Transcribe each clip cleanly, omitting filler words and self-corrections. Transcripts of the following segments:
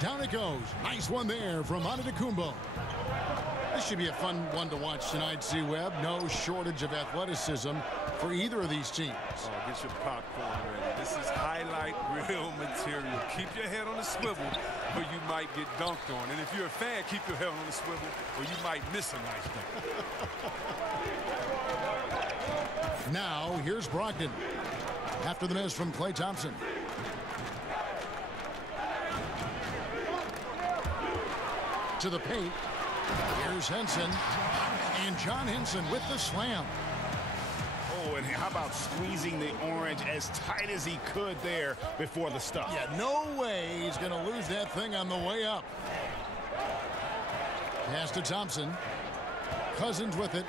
Down it goes. Nice one there from Antetokounmpo. This should be a fun one to watch tonight, C-Web. No shortage of athleticism for either of these teams. Oh, get your popcorn ready. This is highlight reel material. Keep your head on the swivel or you might get dunked on. And if you're a fan, keep your head on the swivel or you might miss a nice dunk. Now, here's Brogdon. After the miss from Klay Thompson. To the paint. Here's Henson. And John Henson with the slam. Oh, and how about squeezing the orange as tight as he could there before the stuff? Yeah, no way he's going to lose that thing on the way up. Pass to Thompson. Cousins with it.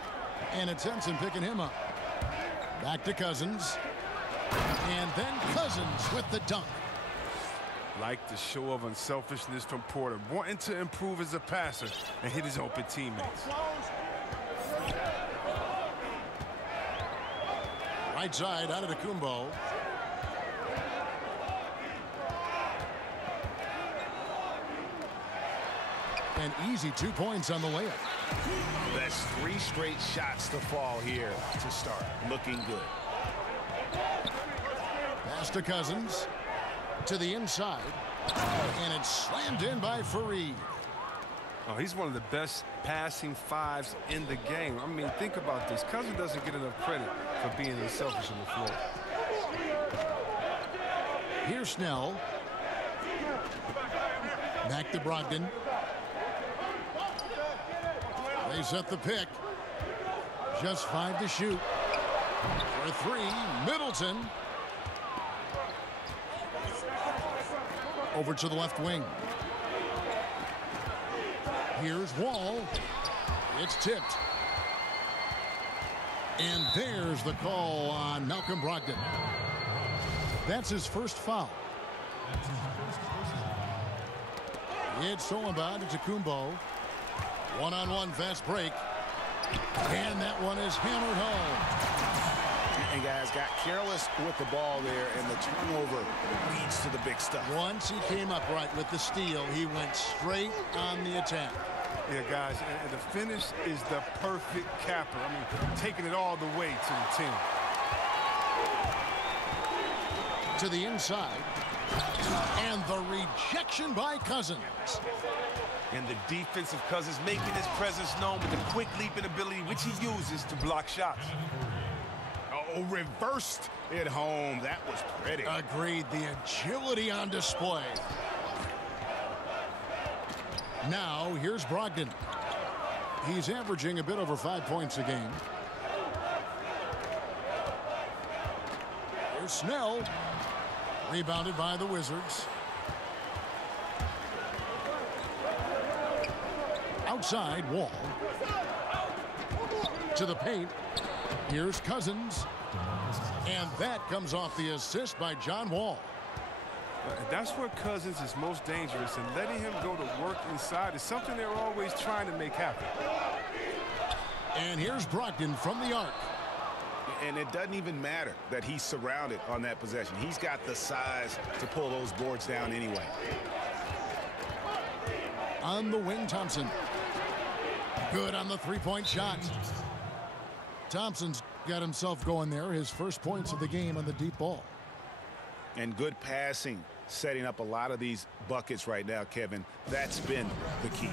And it's Henson picking him up. Back to Cousins. And then Cousins with the dunk. Like the show of unselfishness from Porter, wanting to improve as a passer and hit his open teammates. Right side, Antetokounmpo. An easy 2 points on the layup. That's 3 straight shots to fall here to start. Looking good. Pass to Cousins. To the inside. And it's slammed in by Fareed. Oh, he's one of the best passing fives in the game. I mean, think about this. Cousins doesn't get enough credit for being unselfish on the floor. Here's Snell. Back to Brogdon. They set the pick. Just 5 to shoot. For 3, Middleton. Over to the left wing. Here's Wall. It's tipped. And there's the call on Malcolm Brogdon. That's his first foul. It's stolen by Antetokounmpo. One-on-one fast break. And that one is hammered home. And guys got careless with the ball there, and the turnover leads to the big stuff. Once he came up right with the steal, he went straight on the attack. Yeah, guys, and the finish is the perfect capper. I mean, taking it all the way to the 10. To the inside. And the rejection by Cousins. And the defensive Cousins making his presence known with the quick leaping ability which he uses to block shots. Oh, reversed it home. That was pretty. Agreed. The agility on display. Now, here's Brogdon. He's averaging a bit over 5 points a game. Here's Snell. Rebounded by the Wizards. Outside, Wall. To the paint. Here's Cousins. And that comes off the assist by John Wall. That's where Cousins is most dangerous, and letting him go to work inside is something they're always trying to make happen. And here's Brogdon from the arc. And it doesn't even matter that he's surrounded on that possession. He's got the size to pull those boards down anyway. On the wing, Thompson. Good on the three-point shot. Thompson's got himself going there. His first points of the game on the deep ball. And good passing, setting up a lot of these buckets right now, Kevin. That's been the key.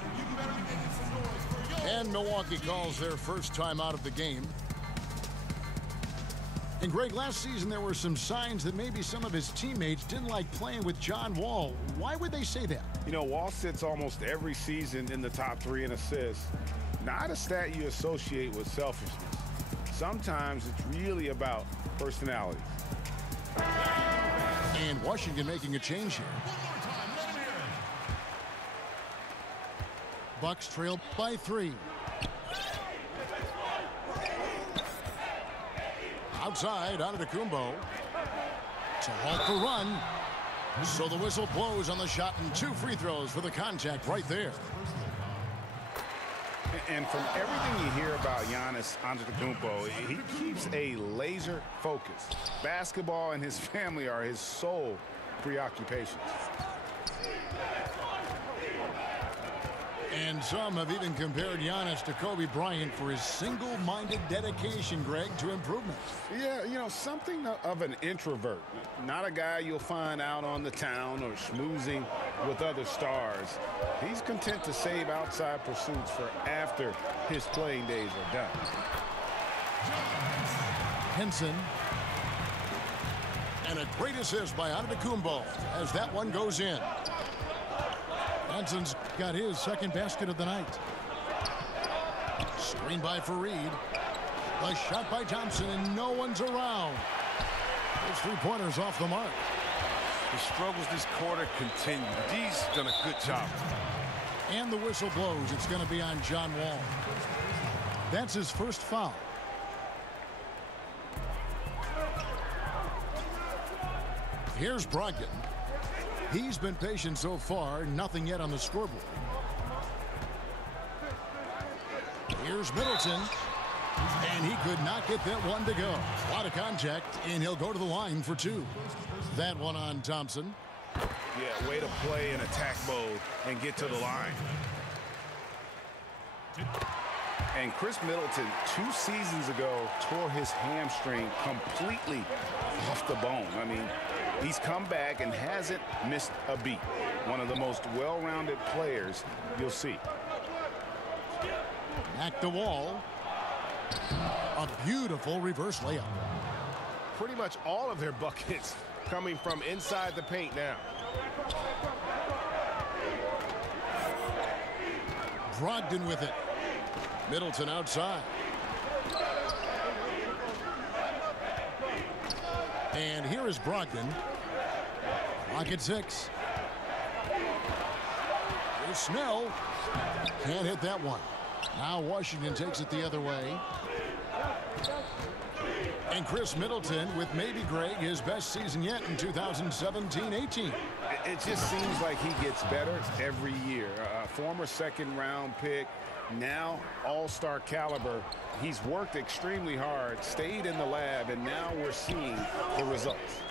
And Milwaukee calls their first time out of the game. And Greg, last season there were some signs that maybe some of his teammates didn't like playing with John Wall. Why would they say that? You know, Wall sits almost every season in the top 3 in assists. Not a stat you associate with selfishness. Sometimes it's really about personality. And Washington making a change here. Bucks trailed by 3. Outside, Antetokounmpo to halt the run. So the whistle blows on the shot and 2 free throws for the contact right there. And from everything you hear about Giannis Antetokounmpo, he keeps a laser focus. Basketball and his family are his sole preoccupations. And some have even compared Giannis to Kobe Bryant for his single-minded dedication, Greg, to improvement. Yeah, you know, something of an introvert. Not a guy you'll find out on the town or schmoozing with other stars. He's content to save outside pursuits for after his playing days are done. Henson. And a great assist by Antetokounmpo as that one goes in. Henson's got his second basket of the night. Screen by Fareed. A shot by Thompson, and no one's around. Those 3-pointers off the mark. The struggles this quarter continue. D's done a good job. And the whistle blows. It's going to be on John Wall. That's his first foul. Here's Brogdon. He's been patient so far, nothing yet on the scoreboard. Here's Middleton, and he could not get that one to go. A lot of contact, and he'll go to the line for 2. That one on Thompson. Yeah, way to play in attack mode and get to the line. And Chris Middleton, 2 seasons ago, tore his hamstring completely off the bone. I mean, he's come back and hasn't missed a beat. One of the most well-rounded players you'll see. Back to Wall. A beautiful reverse layup. Pretty much all of their buckets coming from inside the paint now. Brogdon with it. Middleton outside. And here is Brogdon. Clock at 6. Here's Snell. Can't hit that one. Now Washington takes it the other way. And Chris Middleton with maybe, Greg, his best season yet in 2017-18. It just seems like he gets better every year. A former second-round pick, now all-star caliber. He's worked extremely hard, stayed in the lab, and now we're seeing the results.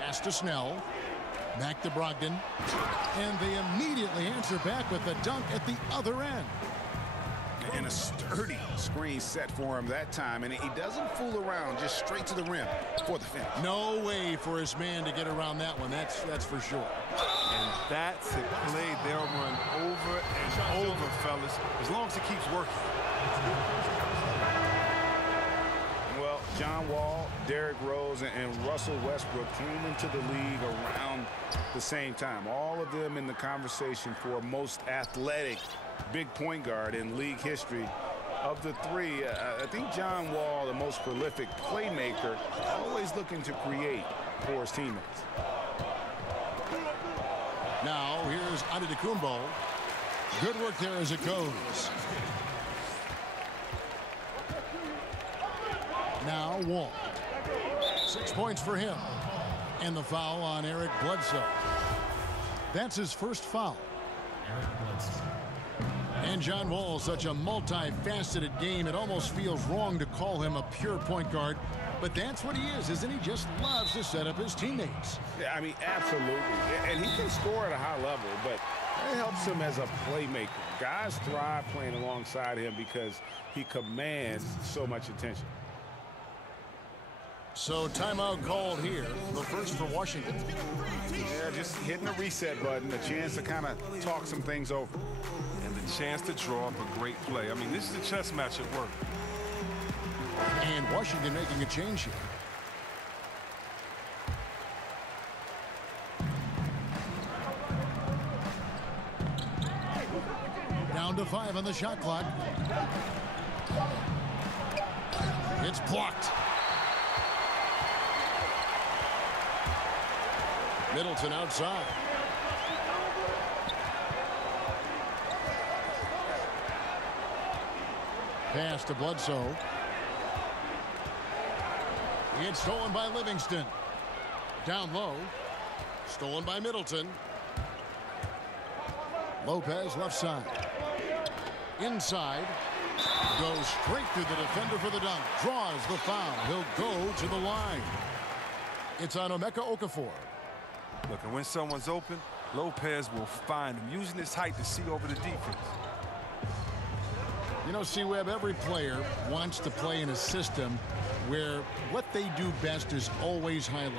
Pass to Snell. Back to Brogdon. And they immediately answer back with the dunk at the other end. And a sturdy screen set for him that time, and he doesn't fool around, just straight to the rim for the finish. No way for his man to get around that one, that's for sure. And that's a play they'll run over and over, fellas, as long as he keeps working. Well, John Wall, Derrick Rose, and Russell Westbrook came into the league around the same time. All of them in the conversation for most athletic big point guard in league history. Of the 3, I think John Wall, the most prolific playmaker, always looking to create for his teammates. Now here's Antetokounmpo. Good work there as it goes. Now Wall. 6 points for him. And the foul on Eric Bledsoe. That's his first foul. Eric Bledsoe. And John Wall, such a multifaceted game, it almost feels wrong to call him a pure point guard. But that's what he is, isn't he? Just loves to set up his teammates. Yeah, I mean, absolutely. And he can score at a high level, but it helps him as a playmaker. Guys thrive playing alongside him because he commands so much attention. So timeout called here, the first for Washington. Yeah, just hitting a reset button, a chance to kind of talk some things over. And the chance to draw up a great play. I mean, this is a chess match at work. And Washington making a change here. Down to 5 on the shot clock. It's blocked. Middleton outside. Pass to Bledsoe. It's stolen by Livingston. Down low. Stolen by Middleton. Lopez left side. Inside. Goes straight through the defender for the dunk. Draws the foul. He'll go to the line. It's on Emeka Okafor. Look, and when someone's open, Lopez will find him, using his height to see over the defense. You know, C-Web, every player wants to play in a system where what they do best is always highlight.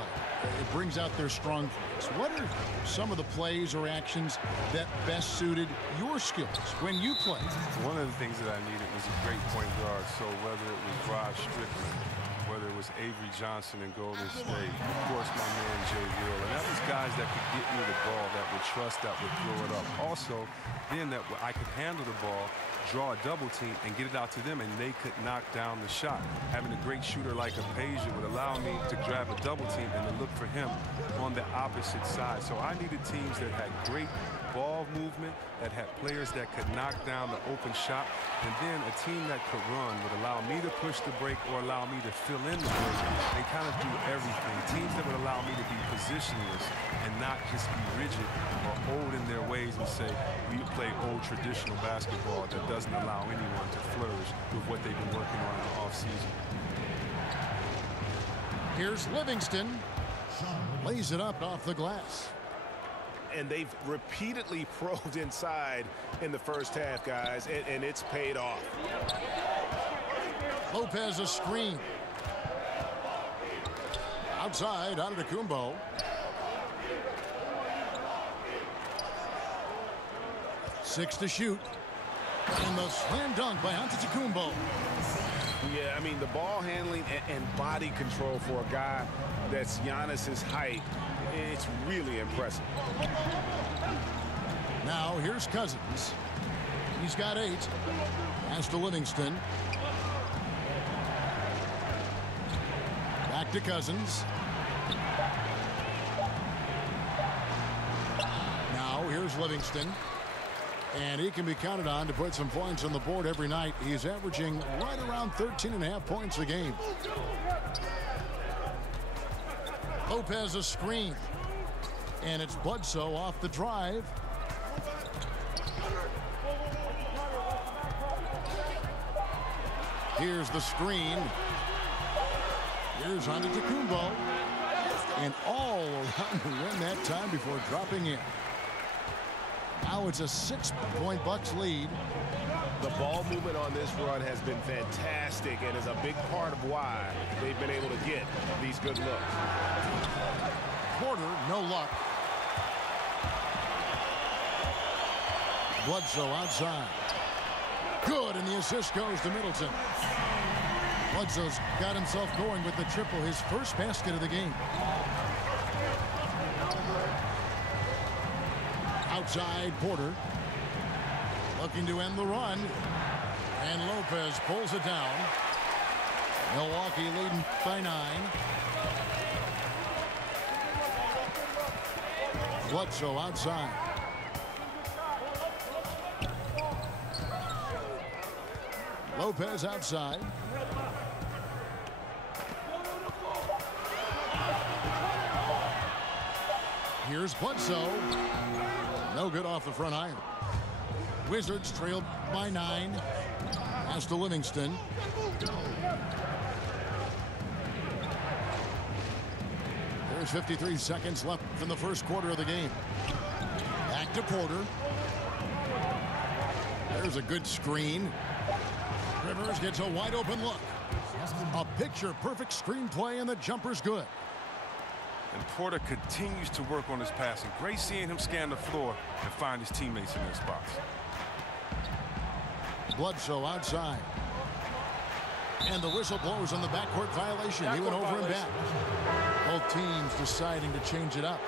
It brings out their strong points. What are some of the plays or actions that best suited your skills when you play? One of the things that I needed was a great point guard. So whether it was Rod Strickland, whether it was Avery Johnson in Golden State, of course my man Jay Will, and that was guys that could get me the ball, that would trust, that would throw it up. Also, then that I could handle the ball, draw a double team, and get it out to them, and they could knock down the shot. Having a great shooter like Apasia would allow me to grab a double team and to look for him on the opposite side. So I needed teams that had great ball movement, that had players that could knock down the open shot, and then a team that could run would allow me to push the break or allow me to fill in the break and kind of do everything. Teams that would allow me to be positionless and not just be rigid or old in their ways and say, we play old traditional basketball that doesn't allow anyone to flourish with what they've been working on in the offseason. Here's Livingston. Lays it up off the glass. And they've repeatedly probed inside in the first half, guys, and it's paid off. Lopez a screen. Outside, Antetokounmpo. Six to shoot. And the slam dunk by Antetokounmpo. Yeah, I mean, the ball handling and body control for a guy that's Giannis's height, it's really impressive. Now here's Cousins. He's got 8. Pass to Livingston. Back to Cousins. Now here's Livingston. And he can be counted on to put some points on the board every night. He's averaging right around 13.5 points a game. Lopez a screen. And it's Bledsoe off the drive. Here's the screen. Here's Antetokounmpo. And all around the rim that time before dropping in. Now it's a 6-point Bucks lead. The ball movement on this run has been fantastic and is a big part of why they've been able to get these good looks. Porter, no luck. Bledsoe outside. Good, and the assist goes to Middleton. Bledsoe's got himself going with the triple, his first basket of the game. Outside, Porter. Looking to end the run. And Lopez pulls it down. Milwaukee leading by 9. Bledsoe outside. Lopez outside. Here's Bledsoe. No good off the front iron. Wizards trailed by 9. Pass to Livingston. There's 53 seconds left in the first quarter of the game. Back to Porter. There's a good screen. Rivers gets a wide open look. A picture-perfect screenplay, and the jumper's good. And Porter continues to work on his passing. Great seeing him scan the floor and find his teammates in their spots. Bledsoe outside. And the whistle blows on the backcourt violation. He went over and back. Both teams deciding to change it up.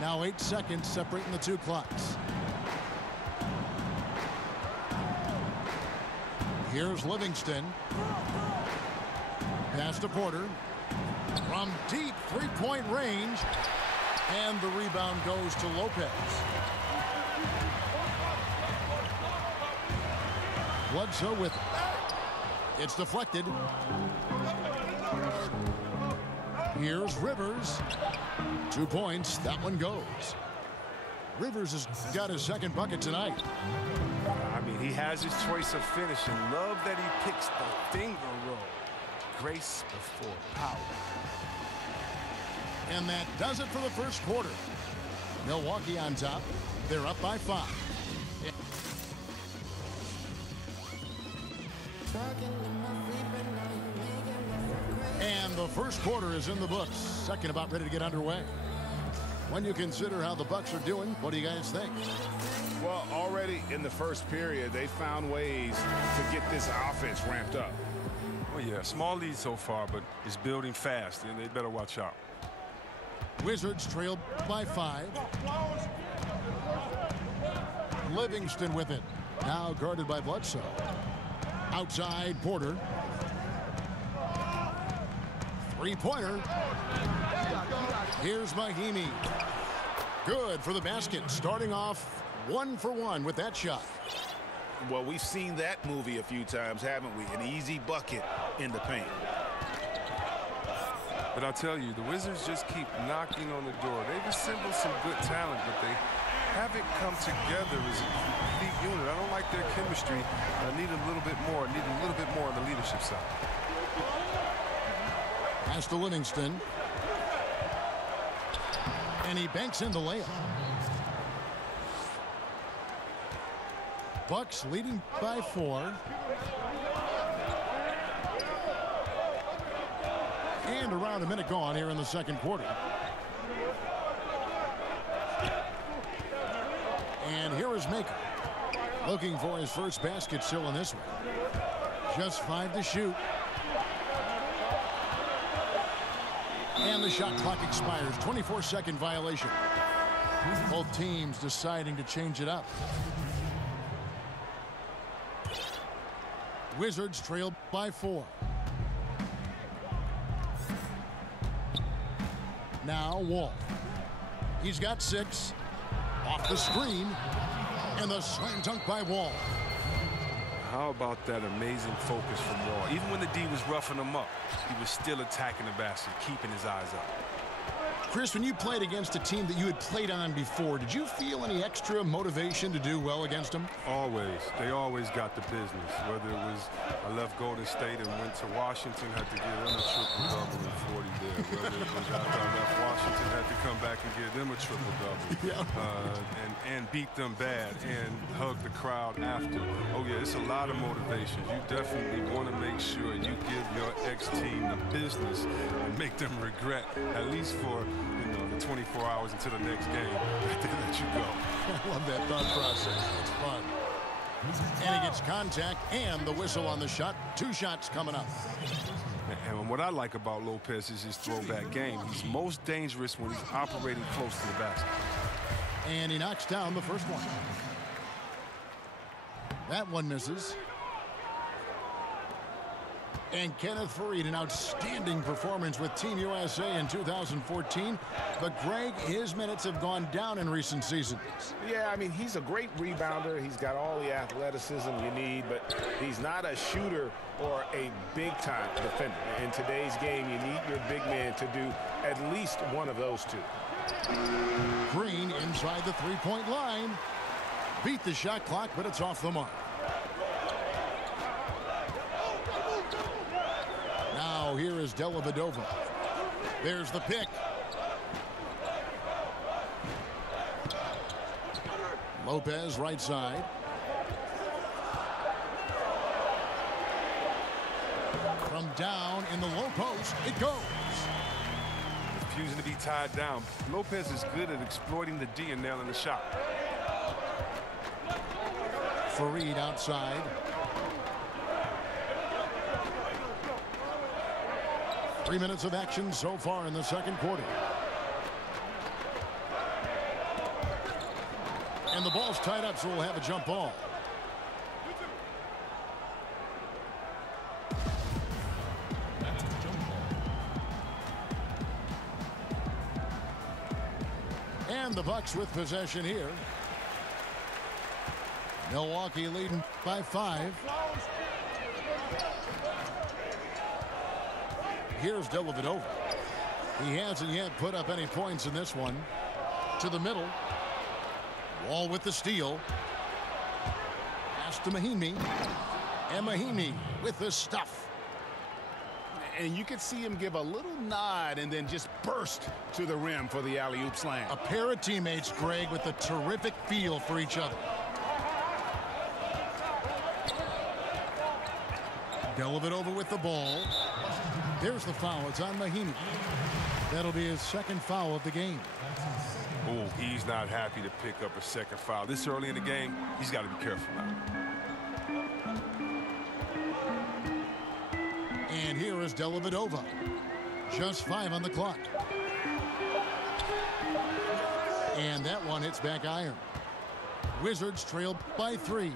Now 8 seconds separating the two clocks. Here's Livingston. Pass to Porter. From deep three-point range. And the rebound goes to Lopez. Bledsoe with it. It's deflected. Here's Rivers. 2 points. That one goes. Rivers has got his second bucket tonight. I mean, he has his choice of finishing. Love that he picks the finger roll. Grace before power. And that does it for the first quarter. Milwaukee on top. They're up by 5. And the first quarter is in the books. Second about ready to get underway. When you consider how the Bucks are doing, what do you guys think? Well, already in the first period, they found ways to get this offense ramped up. Well, yeah, small lead so far, but it's building fast, and they better watch out. Wizards trail by 5. Livingston with it. Now guarded by Bledsoe. Outside, Porter. Three-pointer. Here's Mahimi. Good for the basket. Starting off 1 for 1 with that shot. Well, we've seen that movie a few times, haven't we? An easy bucket in the paint. But I'll tell you, the Wizards just keep knocking on the door. They've assembled some good talent, but they haven't come together as a complete unit. I don't like their chemistry. I need a little bit more. I need a little bit more on the leadership side. Pass to Livingston. And he banks in the layup. Bucks leading by 4. And around a minute gone here in the second quarter. And here is Maker. Looking for his first basket still in this one. Just 5 to shoot. And the shot clock expires. 24-second violation. Both teams deciding to change it up. Wizards trail by 4. Now Wall. He's got 6. Off the screen. And the slam dunk by Wall. How about that amazing focus from Wall? Even when the D was roughing him up, he was still attacking the basket, keeping his eyes up. Chris, when you played against a team that you had played on before, did you feel any extra motivation to do well against them? Always. They always got the business. Whether it was I left Golden State and went to Washington, had to get them a triple-double and 40 there. Whether it was after I left Washington, had to come back and get them a triple-double. Yeah. And beat them bad and hug the crowd after. Oh, yeah, it's a lot of motivations. You definitely want to make sure you give your ex-team the business and make them regret, at least for the 24 hours until the next game, that they let you go. I love that thought process. It's fun. And he gets contact and the whistle on the shot. 2 shots coming up. And what I like about Lopez is his throwback game. He's most dangerous when he's operating close to the basket. And he knocks down the first one. That one misses. And Kenneth Faried, an outstanding performance with Team USA in 2014. But, Greg, his minutes have gone down in recent seasons. Yeah, I mean, he's a great rebounder. He's got all the athleticism you need, but he's not a shooter or a big-time defender. In today's game, you need your big man to do at least one of those 2. Green inside the three-point line. Beat the shot clock, but it's off the mark. Now here is Dellavedova. There's the pick. Lopez right side. From down in the low post, it goes. Refusing to be tied down. Lopez is good at exploiting the D and nailing the shot. Faried outside. Three minutes of action so far in the second quarter. And the ball's tied up, so we'll have a jump ball. And the Bucks with possession here. Milwaukee leading by 5. Here's Dellavedova. He hasn't yet put up any points in this one. To the middle. Wall with the steal. Pass to Mahinmi. And Mahinmi with the stuff. And you could see him give a little nod and then just burst to the rim for the alley-oop slam. A pair of teammates, Greg, with a terrific feel for each other. Dellavedova with the ball. There's the foul. It's on Mahinmi. That'll be his second foul of the game. Oh, he's not happy to pick up a second foul. This early in the game, he's got to be careful now. And here is Dellavedova. Just 5 on the clock. And that one hits back iron. Wizards trail by 3.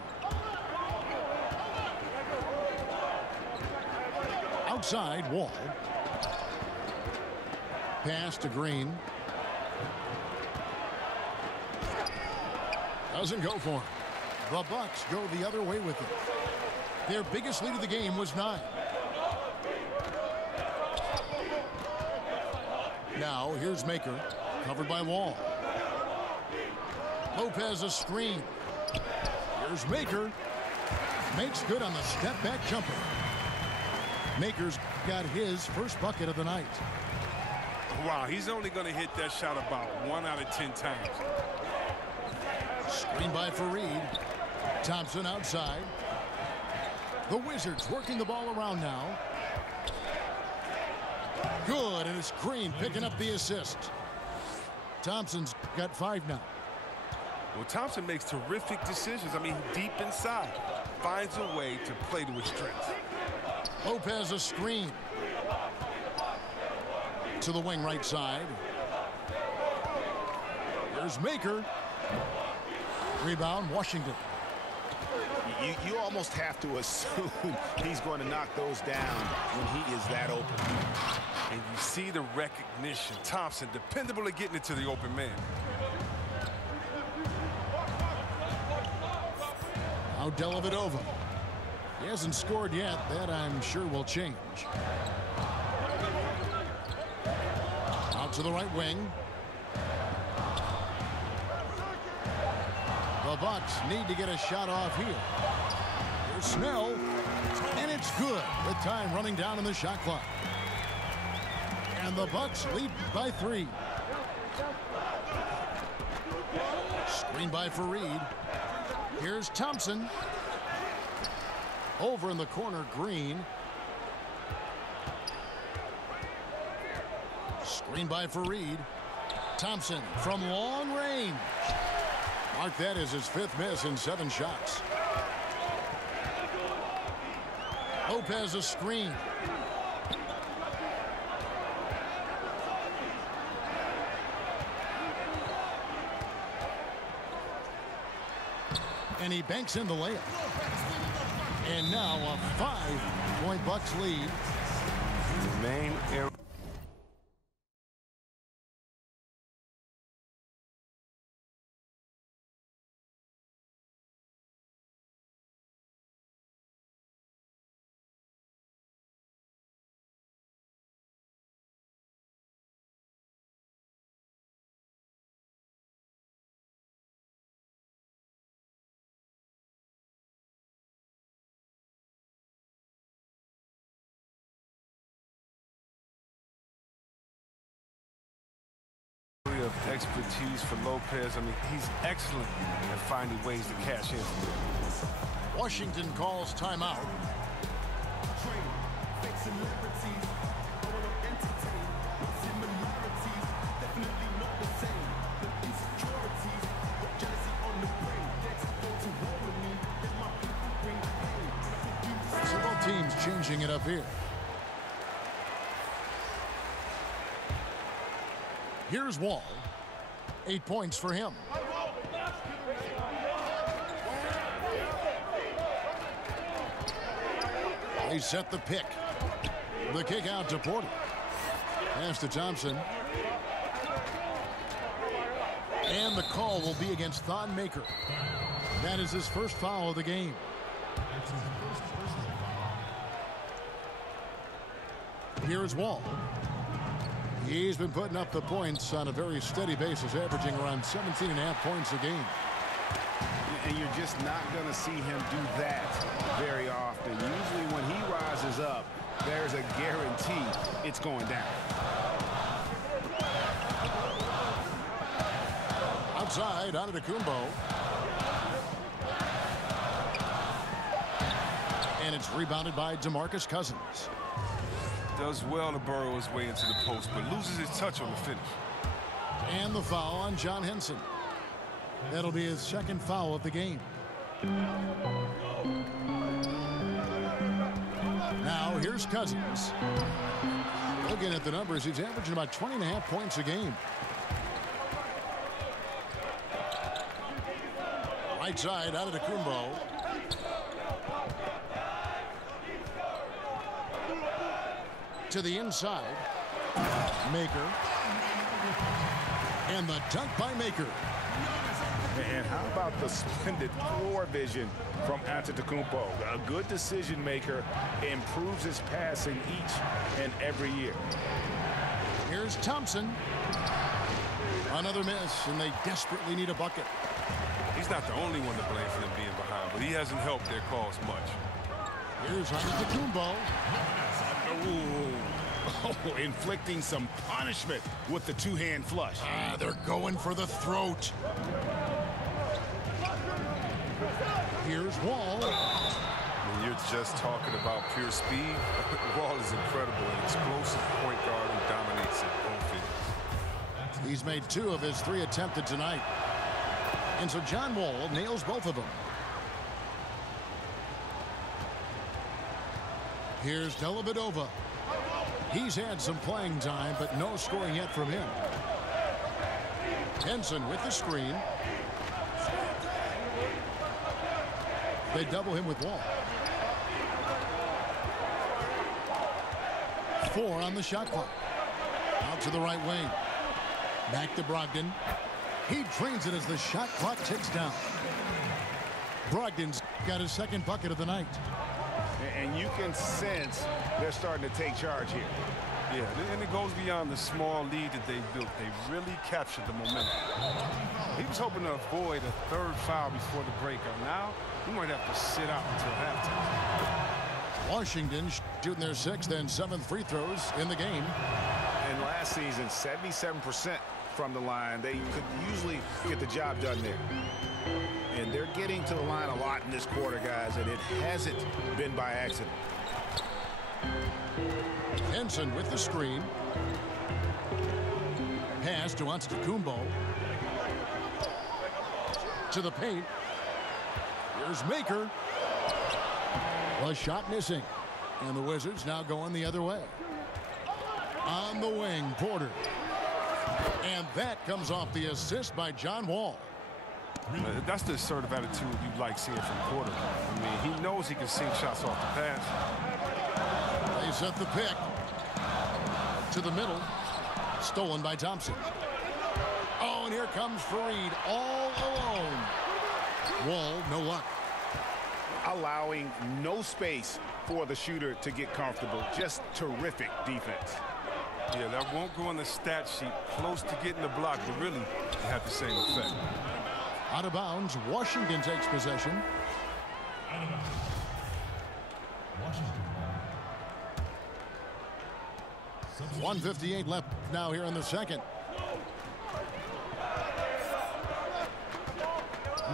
Outside, Wall. Pass to Green. Doesn't go for him. The Bucks go the other way with it. Their biggest lead of the game was 9. Now, here's Maker, covered by Wall. Lopez a screen. Here's Maker. Makes good on the step-back jumper. Maker's got his first bucket of the night. Wow, he's only going to hit that shot about 1 out of 10 times. Screen by Fareed. Thompson outside. The Wizards working the ball around now. Good, and it's Green picking up the assist. Thompson's got 5 now. Well, Thompson makes terrific decisions. I mean, deep inside. Finds a way to play to his strengths. Lopez a screen. To the wing right side. There's Maker. Rebound, Washington. You almost have to assume he's going to knock those down when he is that open. And you see the recognition. Thompson, dependable at getting it to the open man. Now Dellavedova. He hasn't scored yet. That, I'm sure, will change. Out to the right wing. The Bucks need to get a shot off here. Here's Snell. And it's good with time running down in the shot clock. And the Bucks lead by 3. Screen by Fareed. Here's Thompson. Over in the corner, Green. Screen by Fareed. Thompson from long range. Mark that as his 5th miss in 7 shots. Lopez a screen. And he banks in the layup. And now a 5-point Bucks lead. The main area. Of expertise for Lopez. I mean, he's excellent at finding ways to cash in. Washington calls timeout. So both teams changing it up here. Here's Wall. 8 points for him. They set the pick. The kick out to Porter. Pass to Thompson. And the call will be against Thon Maker. That is his first foul of the game. Here's Wall. He's been putting up the points on a very steady basis, averaging around 17.5 points a game. And you're just not going to see him do that very often. Usually when he rises up, there's a guarantee it's going down. Outside, Antetokounmpo. And it's rebounded by DeMarcus Cousins. Does well to burrow his way into the post, but loses his touch on the finish. And the foul on John Henson. That'll be his second foul of the game. Now here's Cousins. Looking at the numbers, he's averaging about 20.5 points a game. Right side, Antetokounmpo. To the inside. Maker. And the dunk by Maker. And how about the splendid floor vision from Antetokounmpo? A good decision maker, improves his passing each and every year. Here's Thompson. Another miss, and they desperately need a bucket. He's not the only one to blame for them being behind, but he hasn't helped their cause much. Here's Antetokounmpo. Oh, inflicting some punishment with the two-hand flush. They're going for the throat. Here's Wall. When you're just talking about pure speed, Wall is incredible, an explosive point guard who dominates at both ends. He's made 2 of his 3 attempted tonight. And so John Wall nails both of them. Here's Dellavedova. He's had some playing time, but no scoring yet from him. Henson with the screen. They double him with Wall. 4 on the shot clock. Out to the right wing. Back to Brogdon. He drains it as the shot clock ticks down. Brogdon's got his second bucket of the night. And you can sense they're starting to take charge here. Yeah, and it goes beyond the small lead that they built. They really captured the momentum. He was hoping to avoid a 3rd foul before the breakout. Now, he might have to sit out until halftime. Washington shooting their 6th and 7th free throws in the game. And last season, 77% from the line. They could usually get the job done there. And they're getting to the line a lot in this quarter, guys, and it hasn't been by accident. Henson with the screen. Pass to Antetokounmpo. To the paint. Here's Maker. A shot missing. And the Wizards now going the other way. On the wing, Porter. And that comes off the assist by John Wall. That's the assertive attitude you like seeing from Porter. I mean, he knows he can sink shots off the pass. They set the pick. To the middle. Stolen by Thompson. Oh, and here comes Fareed all alone. Wall, no luck. Allowing no space for the shooter to get comfortable. Just terrific defense. Yeah, that won't go on the stat sheet. Close to getting the block, but really it had the same effect. Out of bounds, Washington takes possession. 1:58 left now here in the second.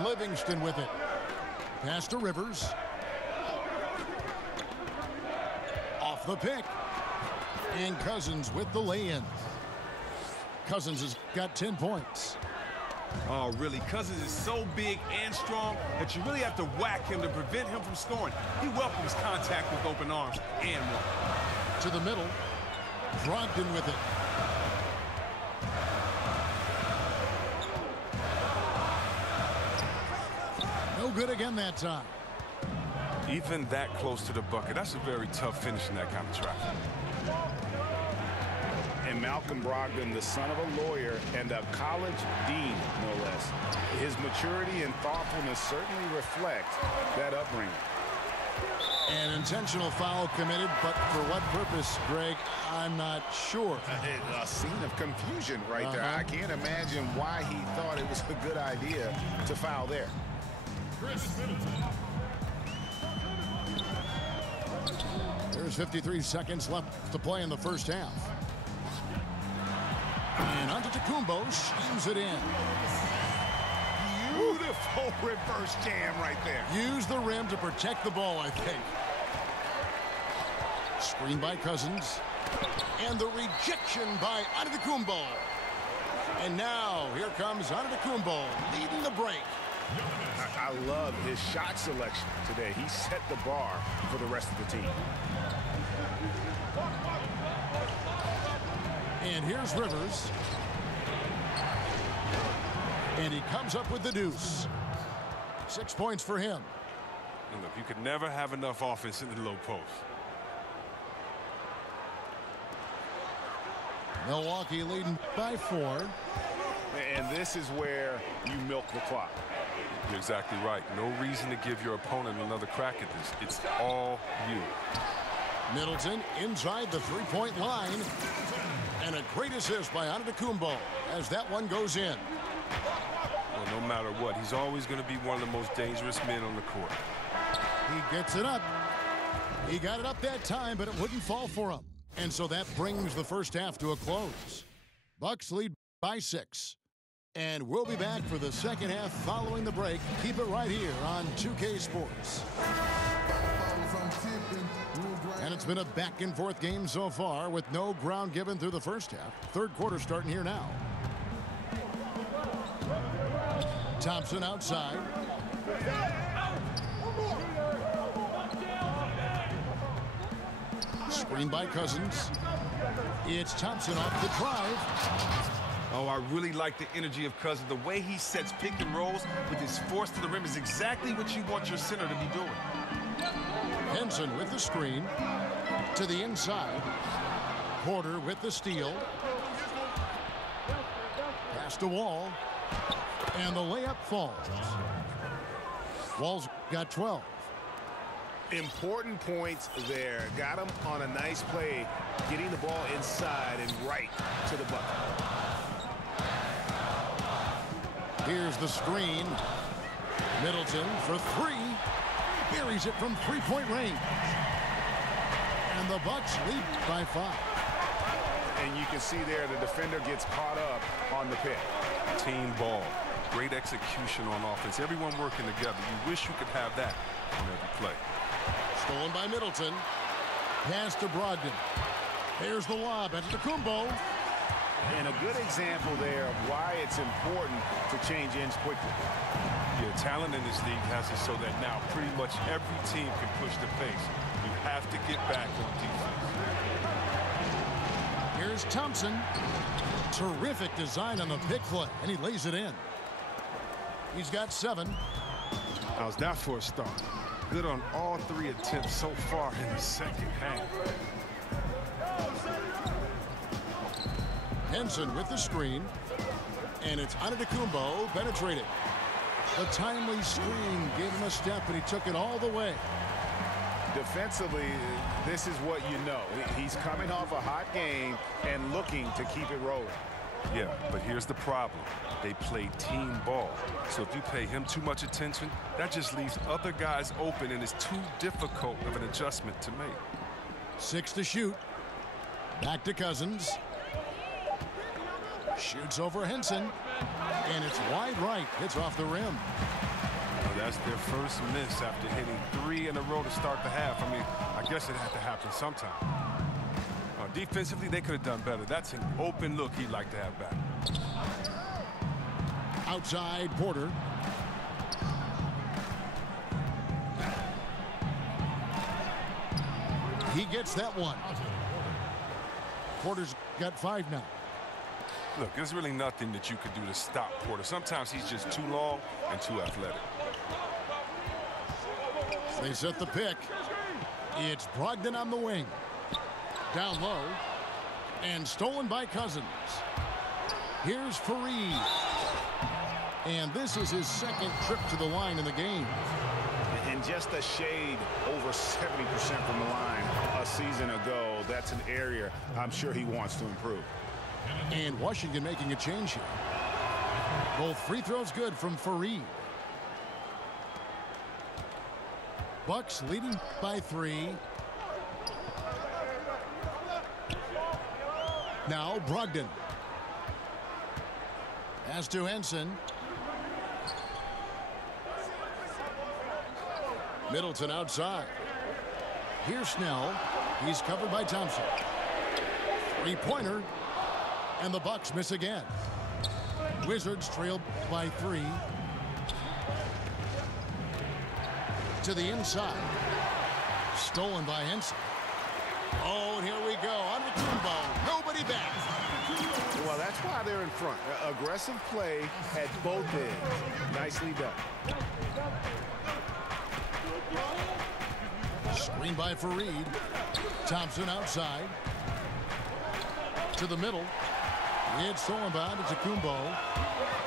Livingston with it. Pass to Rivers. Off the pick. And Cousins with the lay-in. Cousins has got 10 points. Oh, really? Cousins is so big and strong that you really have to whack him to prevent him from scoring. He welcomes contact with open arms and one. To the middle. Brogdon with it. No good again that time. Even that close to the bucket, that's a very tough finish in that kind of traffic. And Malcolm Brogdon, the son of a lawyer and a college dean, no less. His maturity and thoughtfulness certainly reflect that upbringing. An intentional foul committed, but for what purpose, Greg, I'm not sure. A scene of confusion right there. I can't imagine why he thought it was a good idea to foul there. There's 53 seconds left to play in the first half. And Antetokounmpo schemes it in. Beautiful reverse jam right there. Use the rim to protect the ball, I think. Screen by Cousins. And the rejection by Antetokounmpo. And now, here comes Antetokounmpo leading the break. I love his shot selection today. He set the bar for the rest of the team. And here's Rivers. And he comes up with the deuce. 6 points for him. And look, you could never have enough offense in the low post. Milwaukee leading by 4. And this is where you milk the clock. You're exactly right. No reason to give your opponent another crack at this. It's all you. Middleton inside the three-point line. And a great assist by Antetokounmpo as that one goes in. Well, no matter what, he's always going to be one of the most dangerous men on the court. He gets it up. He got it up that time, but it wouldn't fall for him. And so that brings the first half to a close. Bucks lead by 6. And we'll be back for the second half following the break. Keep it right here on 2K Sports. And it's been a back-and-forth game so far with no ground given through the first half. Third quarter starting here now. Thompson outside. Screen by Cousins. It's Thompson off the drive. Oh, I really like the energy of Cousins. The way he sets pick and rolls with his force to the rim is exactly what you want your center to be doing. Henson with the screen. To the inside. Porter with the steal. Pass to Wall. And the layup falls. Wall's got 12. Important points there. Got him on a nice play, getting the ball inside and right to the bucket. Here's the screen. Middleton for 3. Buries it from three-point range. And the Bucks lead by 5. And you can see there the defender gets caught up on the pick. Team ball. Great execution on offense. Everyone working together. You wish you could have that on every play. Stolen by Middleton. Pass to Brogdon. There's the lob at Antetokounmpo. And a good example there of why it's important to change ends quickly. Yeah, talent in this league has it so that now pretty much every team can push the pace. You have to get back on defense. Here's Thompson. Terrific design on the pick play, and he lays it in. He's got 7. How's that for a start? Good on all 3 attempts so far in the second half. Henson with the screen. And it's Antetokounmpo penetrating. The timely screen gave him a step, and he took it all the way. Defensively, this is what you know. He's coming off a hot game and looking to keep it rolling. Yeah, but here's the problem. They play team ball. So if you pay him too much attention, that just leaves other guys open, and it's too difficult of an adjustment to make. 6 to shoot. Back to Cousins. Shoots over Henson. And it's wide right. Hits off the rim. Well, that's their first miss after hitting 3 in a row to start the half. I mean, I guess it had to happen sometime. Defensively, they could have done better. That's an open look he'd like to have back. Outside, Porter. He gets that one. Porter's got 5 now. Look, there's really nothing that you could do to stop Porter. Sometimes he's just too long and too athletic. They set the pick. It's Brogdon on the wing. Down low. And stolen by Cousins. Here's Fareed. And this is his second trip to the line in the game. And just a shade over 70% from the line a season ago. That's an area I'm sure he wants to improve. And Washington making a change here. Both free throws good from Fareed. Bucks leading by 3. Now Brogdon. Pass to Henson. Middleton outside. Here's Snell. He's covered by Thompson. Three-pointer. And the Bucks miss again. Wizards trail by 3. To the inside. Stolen by Henson. Oh, and here we go. Antetokounmpo. Nobody back. Well, that's why they're in front. Aggressive play at both ends. Nicely done. Screen by Fareed. Thompson outside. To the middle. It's stolen by Antetokounmpo.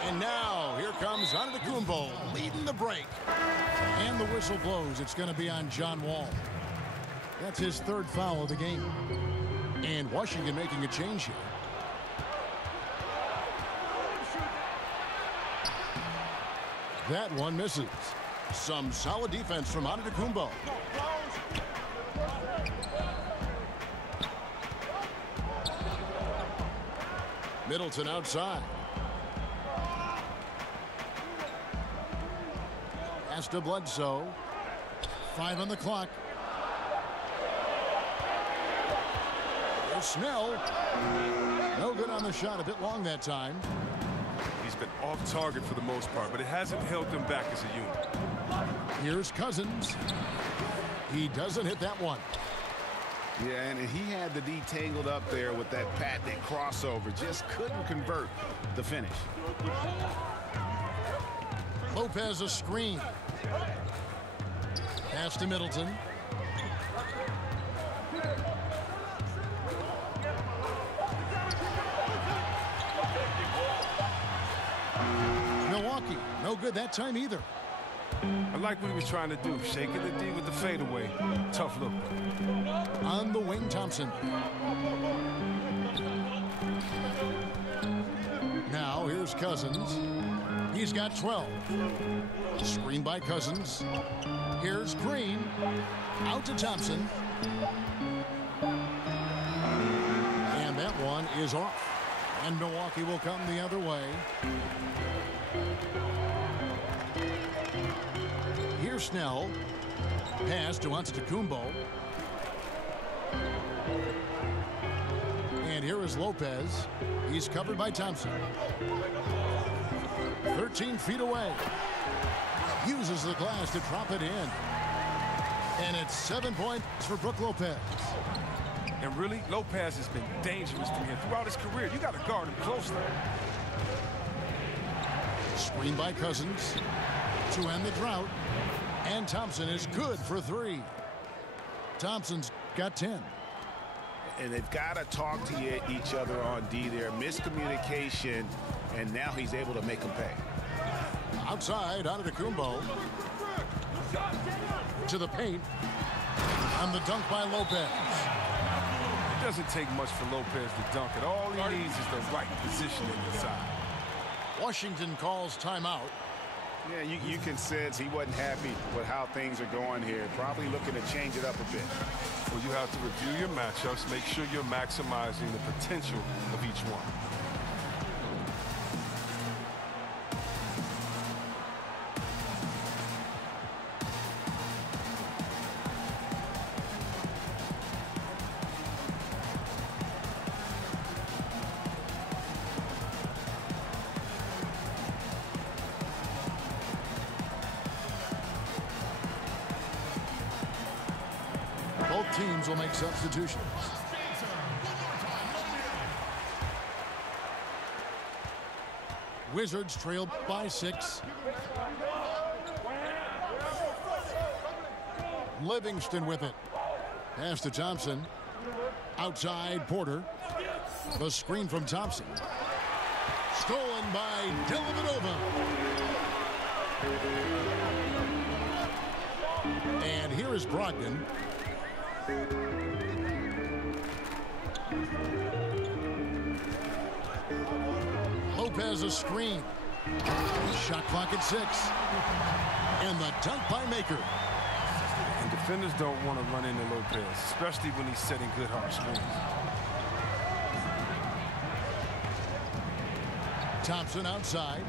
And now here comes Antetokounmpo leading the break. And the whistle blows. It's going to be on John Wall. That's his 3rd foul of the game. And Washington making a change here. That one misses. Some solid defense from Antetokounmpo. Middleton outside. Pass to Bledsoe. 5 on the clock. There's Snell. No good on the shot. A bit long that time. He's been off target for the most part, but it hasn't held them back as a unit. Here's Cousins. He doesn't hit that one. Yeah, and he had the D tangled up there with that patented crossover. Just couldn't convert the finish. Lopez a screen. Pass to Middleton. Milwaukee, no good that time either. I like what he was trying to do, shaking the D with the fadeaway. Tough look. On the wing, Thompson. Now here's Cousins. He's got 12. Screen by Cousins. Here's Green. Out to Thompson. And that one is off. And Milwaukee will come the other way. Here's Snell. Pass to Antetokounmpo. And here is Lopez. He's covered by Thompson. 13 feet away. Uses the glass to drop it in. And it's 7 points for Brook Lopez. And really, Lopez has been dangerous to him throughout his career. You got to guard him closely. Screen by Cousins to end the drought. And Thompson is good for 3. Thompson's got 10. And they've got to talk to each other on D there. Miscommunication, and now he's able to make them pay. Outside, Antetokounmpo. To the paint. And the dunk by Lopez. It doesn't take much for Lopez to dunk it. All he needs is the right positioning inside. Washington calls timeout. Yeah, you can sense he wasn't happy with how things are going here. Probably looking to change it up a bit. Well, you have to review your matchups, make sure you're maximizing the potential of each one. Both teams will make substitutions. Wizards trail by 6. Livingston with it. Pass to Thompson. Outside, Porter. The screen from Thompson. Stolen by Dellavedova. And here is Brogdon. Lopez a screen. Shot clock at 6. And the dunk by Maker. And defenders don't want to run into Lopez, especially when he's setting good hard screens. Thompson outside.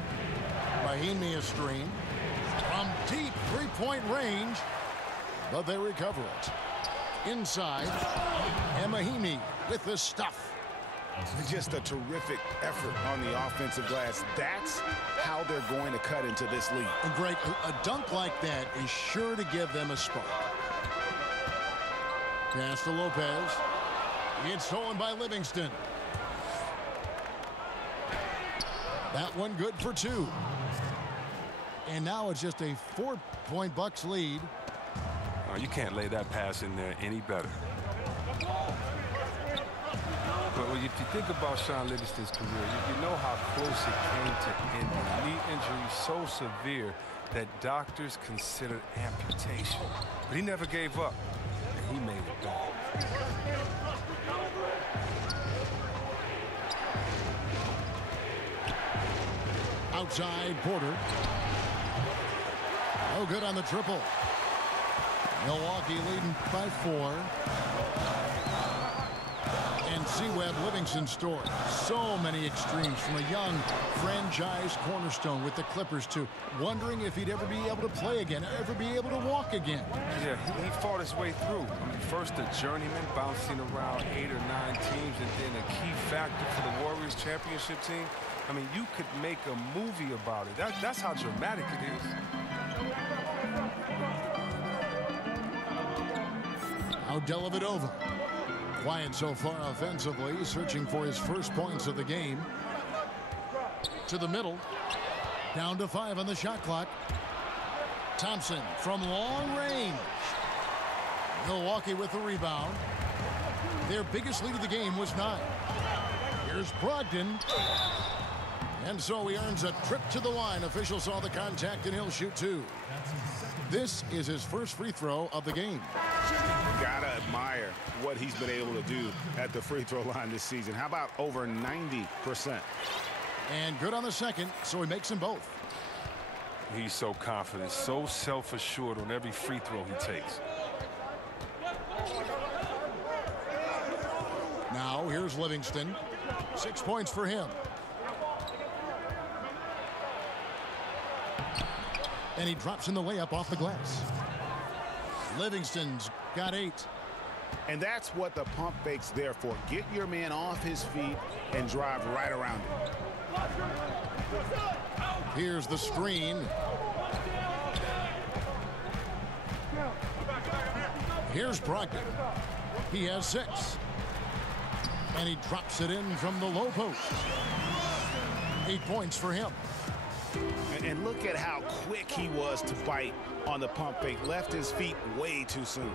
Mahimi a screen. From deep three-point range. But they recover it. Inside. And Mahimi with the stuff. Just a terrific effort on the offensive glass. That's how they're going to cut into this league. And Greg, a dunk like that is sure to give them a spark. Pass to Lopez. It's stolen by Livingston. That one good for 2. And now it's just a 4-point Bucks lead. Oh, you can't lay that pass in there any better. But if you think about Sean Livingston's career, you know how close it came to ending. Knee injury so severe that doctors considered amputation. But he never gave up, and he made it back. Outside Porter. No good on the triple. Milwaukee leading by 4. And C-Web Livingston story. So many extremes, from a young franchise cornerstone with the Clippers to wondering if he'd ever be able to play again, ever be able to walk again. Yeah, he fought his way through. I mean, first a journeyman bouncing around 8 or 9 teams, and then a key factor for the Warriors championship team. I mean, you could make a movie about it. That's how dramatic it is. Now Dellavedova. Quiet so far offensively, searching for his first points of the game. To the middle. Down to 5 on the shot clock. Thompson from long range. Milwaukee with the rebound. Their biggest lead of the game was 9. Here's Brogdon. And so he earns a trip to the line. Officials saw the contact, and he'll shoot 2. This is his first free throw of the game. Gotta admire what he's been able to do at the free throw line this season. How about over 90%? And good on the second, so he makes them both. He's so confident, so self-assured on every free throw he takes. Now here's Livingston. 6 points for him. And he drops in the layup off the glass. Livingston's got 8. And that's what the pump fake's there for. Get your man off his feet and drive right around him. Here's the screen. Here's Brogdon. He has 6. And he drops it in from the low post. 8 points for him. And look at how quick he was to bite on the pump fake. Left his feet way too soon.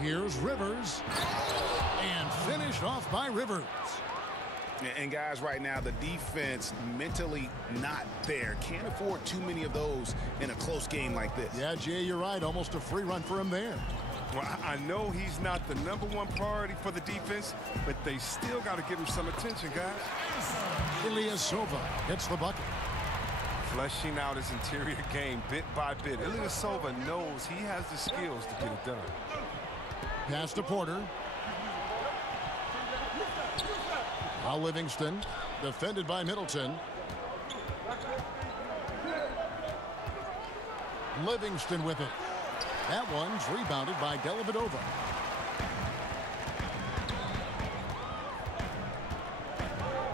Here's Rivers. And finished off by Rivers. And guys, right now, the defense mentally not there. Can't afford too many of those in a close game like this. Yeah, Jay, you're right. Almost a free run for him there. Well, I know he's not the #1 priority for the defense, but they still got to give him some attention, guys. Ilyasova hits the bucket. Fleshing out his interior game bit by bit. Ilyasova knows he has the skills to get it done. Pass to Porter. Now Livingston, defended by Middleton. Livingston with it. That one's rebounded by Dellavedova.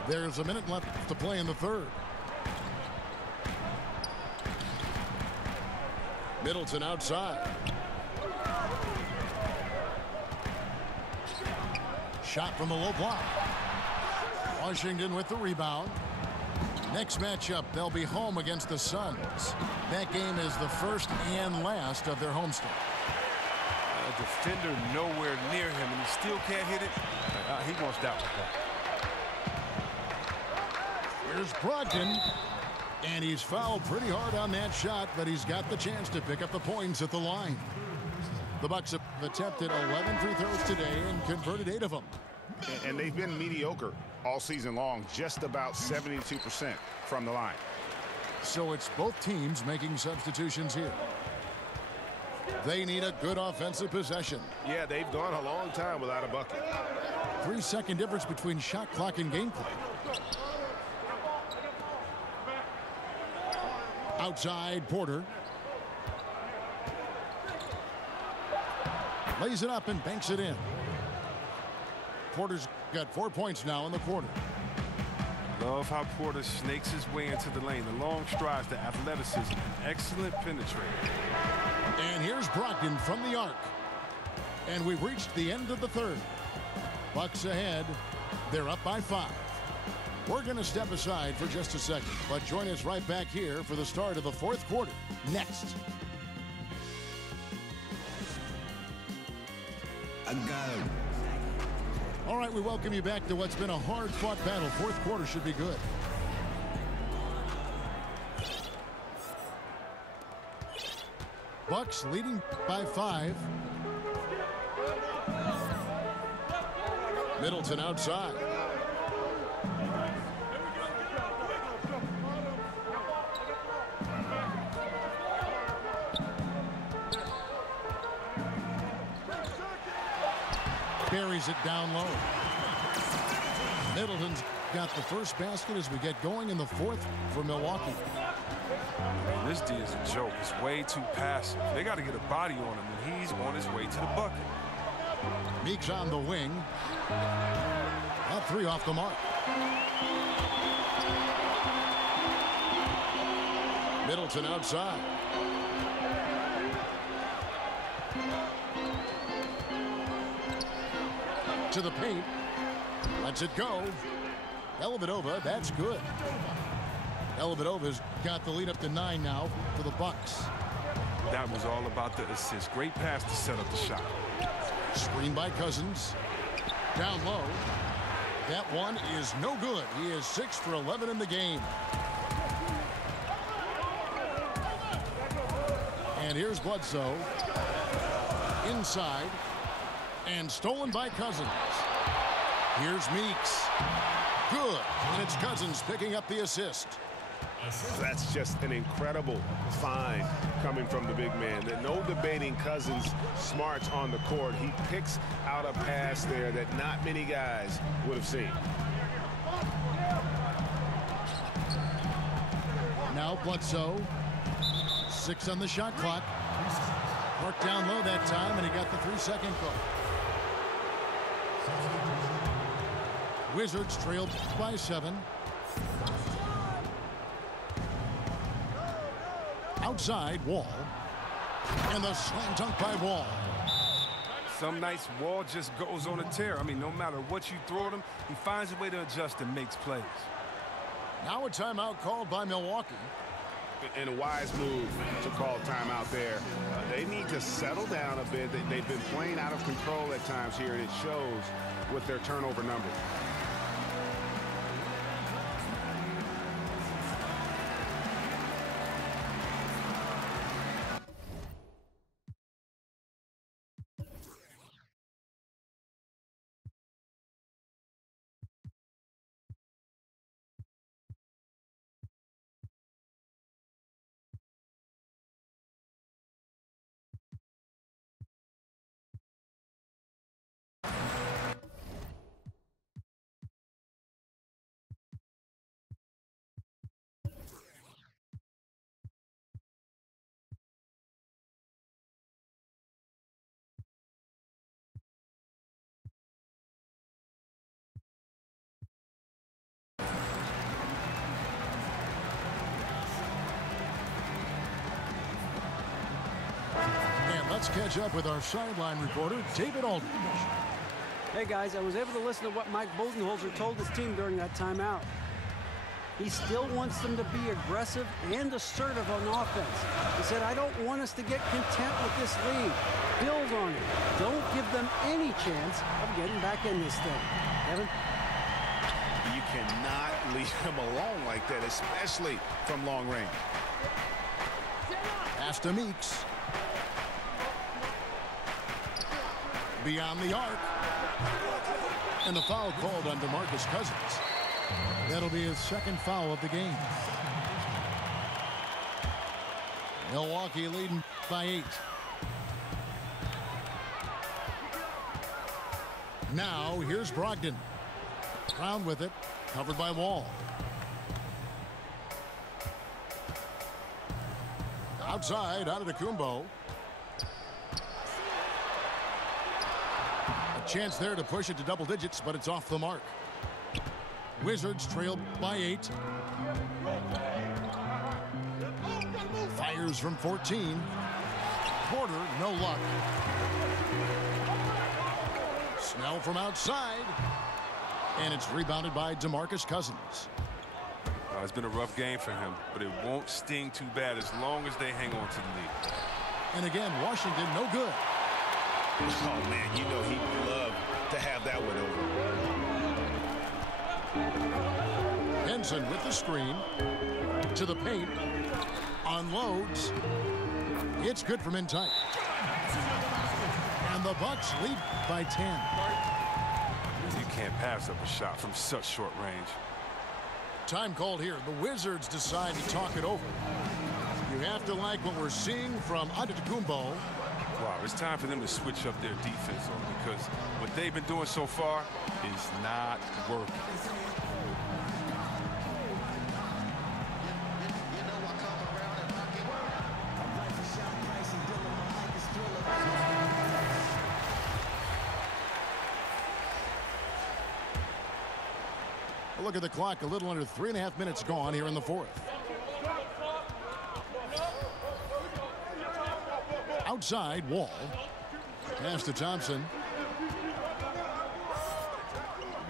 There's a minute left to play in the third. Middleton outside. Shot from the low block. Washington with the rebound. Next matchup, they'll be home against the Suns. That game is the first and last of their homestand. A defender nowhere near him, and he still can't hit it. He wants that one back. Here's Brogdon, and he's fouled pretty hard on that shot, but he's got the chance to pick up the points at the line. The Bucks have attempted 11 free throws today and converted 8 of them. And they've been mediocre all season long, just about 72% from the line. So it's both teams making substitutions here. They need a good offensive possession. Yeah, they've gone a long time without a bucket. 3-second difference between shot clock and gameplay. Outside, Porter. Lays it up and banks it in. Porter's got 4 points now in the quarter. Love how Porter snakes his way into the lane. The long strides, the athleticism, excellent penetrator. And here's Brogdon from the arc. And we've reached the end of the third. Bucks ahead. They're up by 5. We're going to step aside for just a second, but join us right back here for the start of the fourth quarter. Next. All right, we welcome you back to what's been a hard-fought battle. Fourth quarter should be good. Bucks leading by 5. Middleton outside. Buries it down low. Middleton's got the first basket as we get going in the fourth for Milwaukee. This D is a joke. It's way too passive. They got to get a body on him, and he's on his way to the bucket. Meeks on the wing. That 3 off the mark. Middleton outside. To the paint. Lets it go. Dellavedova, that's good. Dellavedova's got the lead up to 9 now for the Bucks. That was all about the assist. Great pass to set up the shot. Screen by Cousins. Down low. That one is no good. He is 6 for 11 in the game. And here's Bledsoe. Inside. And stolen by Cousins. Here's Meeks. Good. And it's Cousins picking up the assist. That's just an incredible find coming from the big man. No debating Cousins' smarts on the court. He picks out a pass there that not many guys would have seen. Now Bledsoe. 6 on the shot clock. Worked down low that time, and he got the 3-second call. Wizards trailed by 7. Outside, Wall. And the slam dunk by Wall. Some nights Wall just goes on a tear. I mean, no matter what you throw at him, he finds a way to adjust and makes plays. Now a timeout called by Milwaukee. And a wise move to call timeout there. They need to settle down a bit. They've been playing out of control at times here, and it shows with their turnover numbers. Let's catch up with our sideline reporter, David Aldridge. Hey guys, I was able to listen to what Mike Budenholzer told his team during that timeout. He still wants them to be aggressive and assertive on offense. He said, I don't want us to get content with this lead. Build on it. Don't give them any chance of getting back in this thing. Kevin? You cannot leave him alone like that, especially from long range. Pass to Meeks. Beyond the arc. And the foul called on DeMarcus Cousins. That'll be his second foul of the game. Milwaukee leading by 8. Now here's Brogdon. Brown with it, covered by Wall. Outside, Antetokounmpo. A chance there to push it to double digits, but it's off the mark. Wizards trail by 8. Fires from 14. Porter, no luck. Snell from outside. And it's rebounded by DeMarcus Cousins. It's been a rough game for him, but it won't sting too bad as long as they hang on to the lead. And again, Washington, no good. Oh, man, you know he'd love to have that one over. Henson with the screen. To the paint. Unloads. It's good from in tight. And the Bucks lead by 10. You can't pass up a shot from such short range. Time called here. The Wizards decide to talk it over. You have to like what we're seeing from Antetokounmpo. Wow, it's time for them to switch up their defense because what they've been doing so far is not working. Look at the clock, a little under 3.5 minutes gone here in the fourth. Outside, Wall. Pass to Thompson.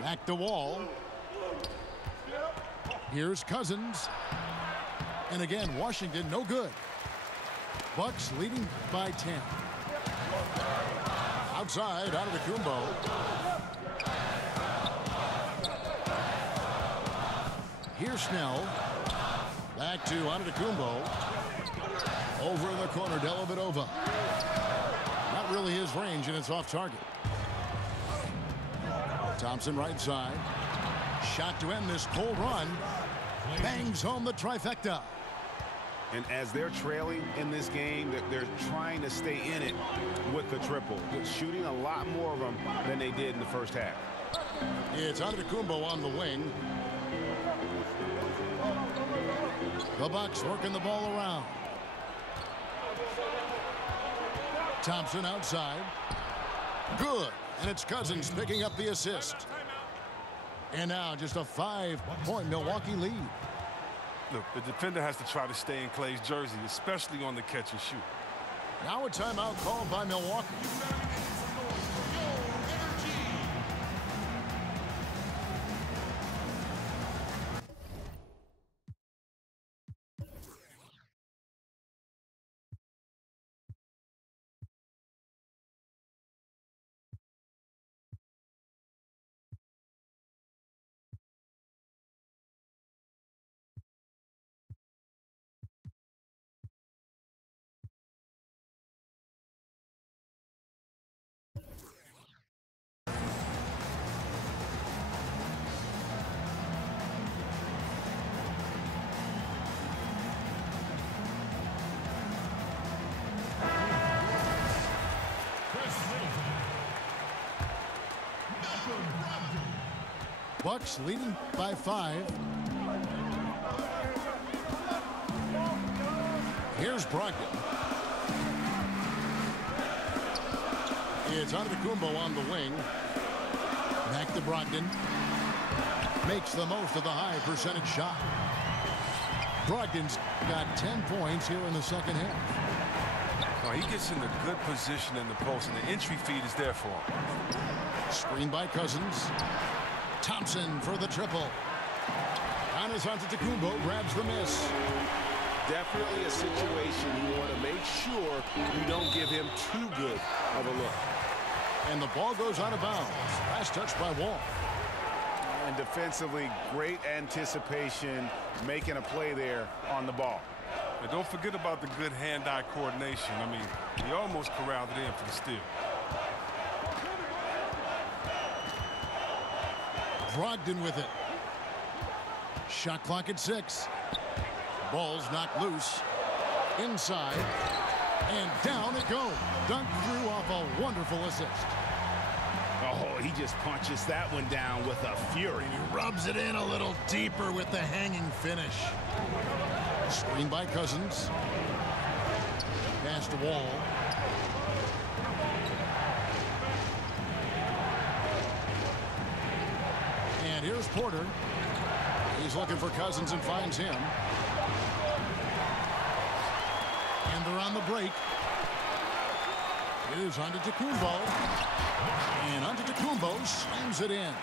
Back to Wall. Here's Cousins. And again, Washington, no good. Bucks leading by 10. Outside, Antetokounmpo. Here's Snell. Back to Antetokounmpo. Over in the corner, Dellavedova. Not really his range, and it's off target. Thompson right side. Shot to end this cold run. Bangs home the trifecta. And as they're trailing in this game, they're trying to stay in it with the triple. They're shooting a lot more of them than they did in the first half. It's Antetokounmpo on the wing. The Bucks working the ball around. Thompson outside. Good. And it's Cousins picking up the assist. And now just a 5-point Milwaukee lead. Look, the defender has to try to stay in Clay's jersey, especially on the catch and shoot. Now a timeout called by Milwaukee. Bucks leading by 5. Here's Brogdon. It's Antetokounmpo on the wing. Back to Brogdon. Makes the most of the high percentage shot. Brogdon's got 10 points here in the second half. Well, he gets in a good position in the post, and the entry feed is there for him. Screen by Cousins. Thompson for the triple. Giannis Antetokounmpo grabs the miss. Definitely a situation you want to make sure you don't give him too good of a look. And the ball goes out of bounds. Last touch by Wall. And defensively, great anticipation, making a play there on the ball. And don't forget about the good hand-eye coordination. I mean, he almost corralled it in for the steal. Brogdon with it. Shot clock at 6. Ball's knocked loose. Inside. And down it goes. Dunk through off a wonderful assist. Oh, he just punches that one down with a fury. He rubs it in a little deeper with the hanging finish. Screen by Cousins. Pass to Wall. And here's Porter. He's looking for Cousins and finds him. And they're on the break. Here's Antetokounmpo. And Antetokounmpo slams it in.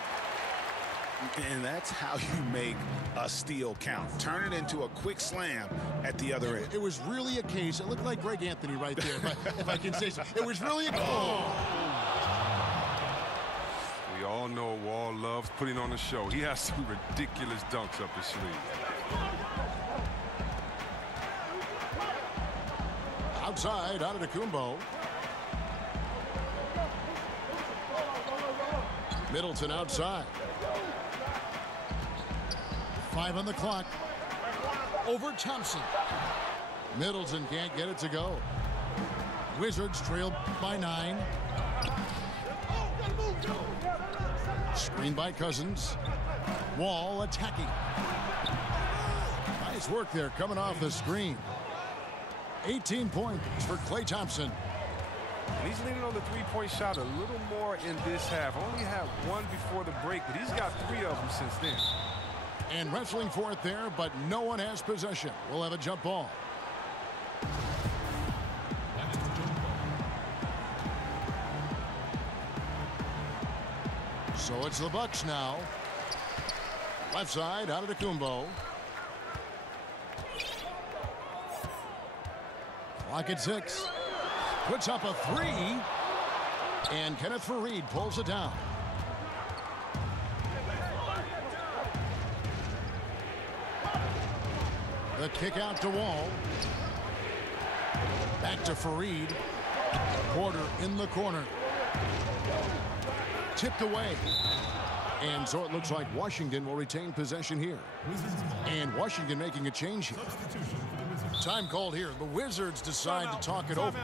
And that's how you make a steal count. Turn it into a quick slam at the other end. It was really a case. It looked like Greg Anthony right there, if I can say so. It was really a... Oh. We all know Wall loves putting on a show. He has some ridiculous dunks up his sleeve. Outside, Antetokounmpo. Middleton outside. 5 on the clock. Over Thompson. Middleton can't get it to go. Wizards trail by 9. Screen by Cousins. Wall attacking. Nice work there coming off the screen. 18 points for Klay Thompson. And he's leaning on the three-point shot a little more in this half. Only had 1 before the break, but he's got 3 of them since then. And wrestling for it there, but no one has possession. We'll have a jump ball. So it's the Bucks now. Left side, Antetokounmpo. Clock at 6. Puts up a 3. And Kenneth Faried pulls it down. The kick out to Wall. Back to Faried. Porter in the corner. Tipped away. And so it looks like Washington will retain possession here. And Washington making a change here. Time called here. The Wizards decide to talk it over.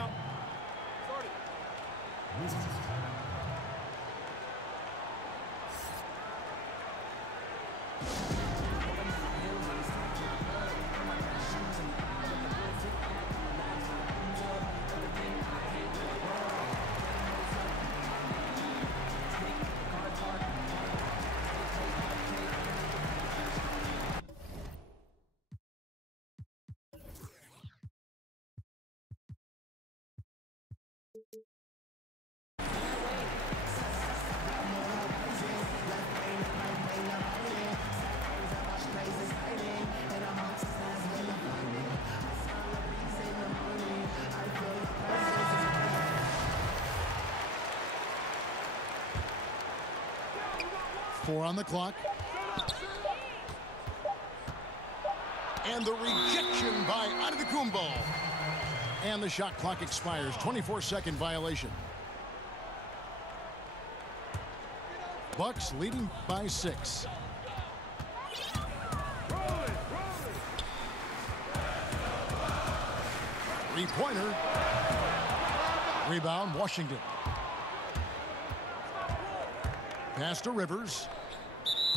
Four on the clock. And the rejection by Antetokounmpo. And the shot clock expires. 24-second violation. Bucks leading by 6. Three-pointer. Rebound, Washington. Pass to Rivers.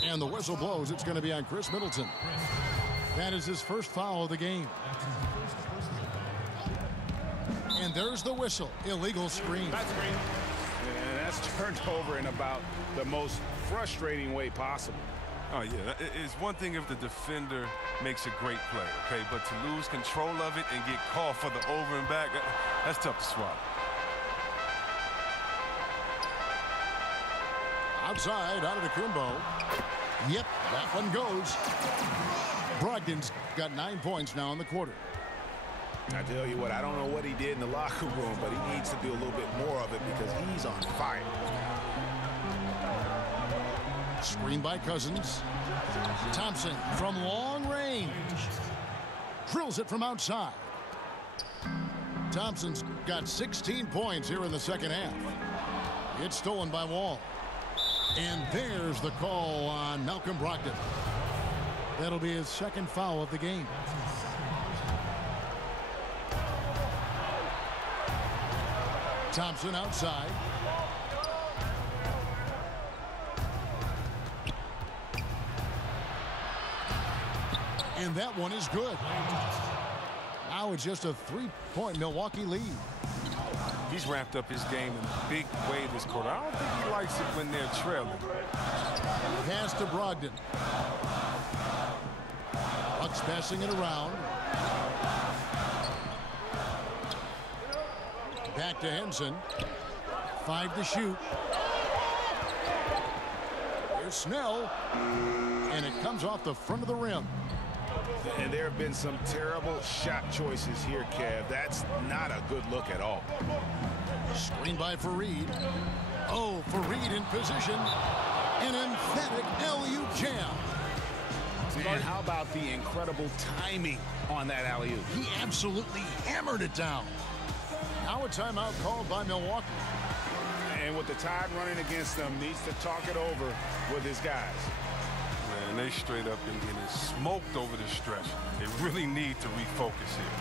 And the whistle blows. It's going to be on Chris Middleton. That is his first foul of the game. And there's the whistle. Illegal screen. And that's turned over in about the most frustrating way possible. Oh, yeah. It's one thing if the defender makes a great play, okay? But to lose control of it and get called for the over and back, that's tough to swallow. Outside, Antetokounmpo. Yep, that one goes. Brogdon's got 9 points now in the quarter. I tell you what, I don't know what he did in the locker room, but he needs to do a little bit more of it because he's on fire. Screen by Cousins. Thompson from long range. Drills it from outside. Thompson's got 16 points here in the second half. It's stolen by Wall. And there's the call on Malcolm Brogdon. That'll be his second foul of the game. Thompson outside. And that one is good. Now it's just a 3-point Milwaukee lead. He's ramped up his game in a big way this quarter. I don't think he likes it when they're trailing. Pass to Brogdon. Bucks passing it around. Back to Henson. 5 to shoot. Here's Snell. And it comes off the front of the rim. And there have been some terrible shot choices here, Kev. That's not a good look at all. Screen by Fareed. Oh, Fareed in position. An emphatic LU jam. And how about the incredible timing on that alley-oop? He absolutely hammered it down. Now a timeout called by Milwaukee. And with the tide running against them, needs to talk it over with his guys. Man, they straight up been getting smoked over the stretch. They really need to refocus here.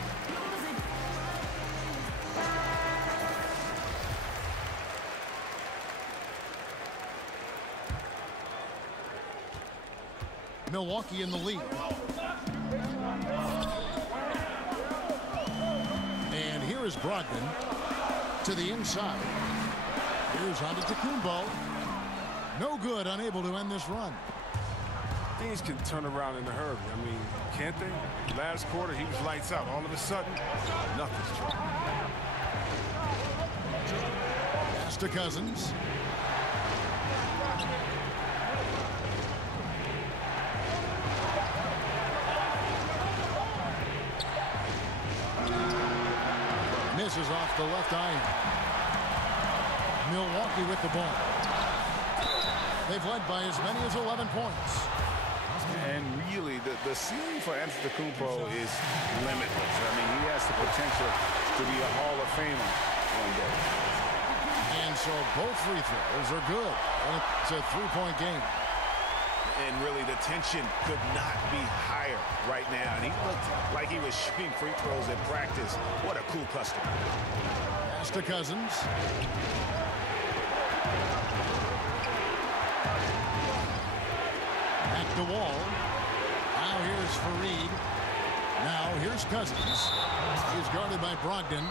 Milwaukee in the lead. And here is Brogdon to the inside. Here's Antetokounmpo. No good, unable to end this run. Things can turn around in a hurry. I mean, can't they? Last quarter, he was lights out. All of a sudden, nothing's true. Pass to Cousins. Misses off the left iron. Milwaukee with the ball. They've led by as many as 11 points. And really, the ceiling for Antetokounmpo is limitless. I mean, he has the potential to be a Hall of Famer one day. And so both free throws are good. And it's a 3-point game. And really, the tension could not be higher right now. And he looked like he was shooting free throws in practice. What a cool customer. Pass to Cousins. Back to Wall. Now here's Fareed. Now here's Cousins. He's guarded by Brogdon.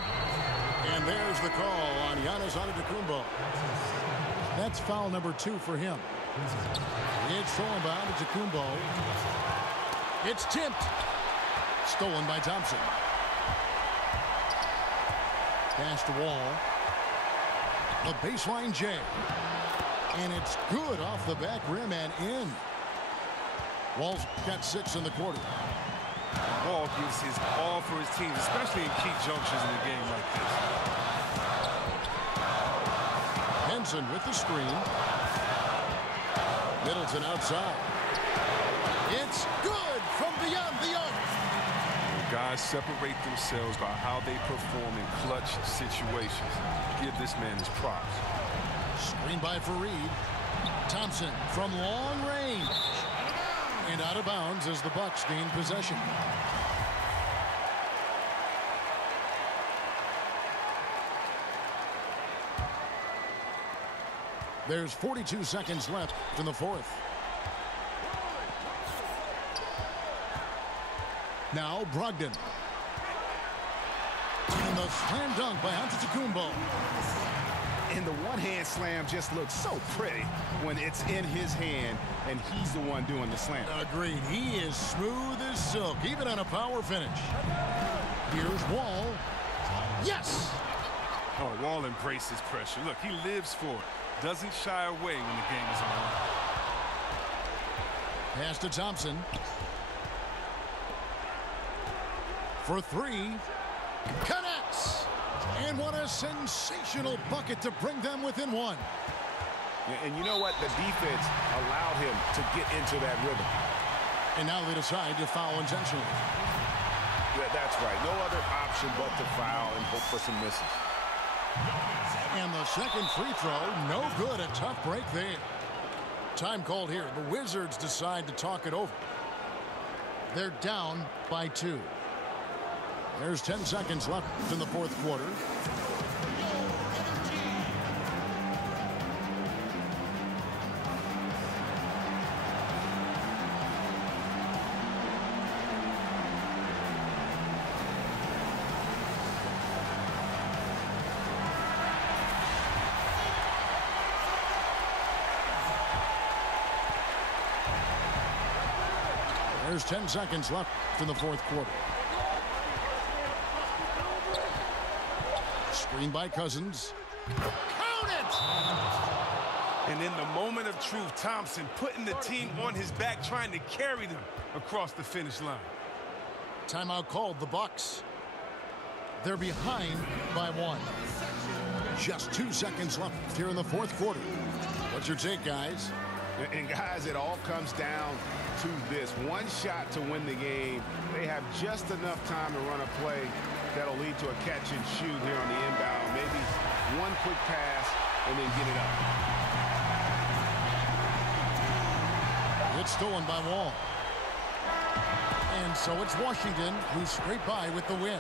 And there's the call on Giannis Antetokounmpo. That's foul number 2 for him. It's stolen by Antetokounmpo. It's tipped. Stolen by Thompson. Pass to Wall. The baseline J. And it's good off the back rim and in. Wall's got 6 in the quarter. Wall gives his all for his team, especially in key junctures in a game like this. Henson with the screen. Middleton outside. It's good from beyond the arc. Guys separate themselves by how they perform in clutch situations. Give this man his props. Screen by Fareed. Thompson from long range. And out of bounds as the Bucks gain possession. There's 42 seconds left in the fourth. Now Brogdon. And the slam dunk by Antetokounmpo. And the one-hand slam just looks so pretty when it's in his hand and he's the one doing the slam. Agreed. He is smooth as silk, even on a power finish. Here's Wall. Yes! Oh, Wall embraces pressure. Look, he lives for it. Doesn't shy away when the game is on. Pass to Thompson. For three. Connects. And what a sensational bucket to bring them within one. And you know what? The defense allowed him to get into that rhythm. And now they decide to foul intentionally. That's right. No other option but to foul and hope for some misses. And the second free throw, no good. A tough break there. Time called here. The Wizards decide to talk it over. They're down by 2. There's 10 seconds left in the fourth quarter. There's 10 seconds left in the fourth quarter. Screen by Cousins. Count it! And in the moment of truth, Thompson putting the team on his back, trying to carry them across the finish line. Timeout called, the Bucks. They're behind by 1. Just 2 seconds left here in the fourth quarter. What's your take, guys? And guys, it all comes down to this. One shot to win the game. They have just enough time to run a play that'll lead to a catch and shoot here on the inbound. Maybe one quick pass and then get it up. It's stolen by Wall. And so it's Washington who scraped by with the win.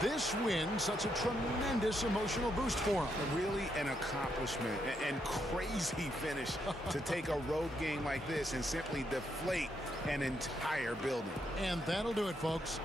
This win, such a tremendous emotional boost for them. Really an accomplishment and crazy finish to take a road game like this and simply deflate an entire building. And that'll do it, folks.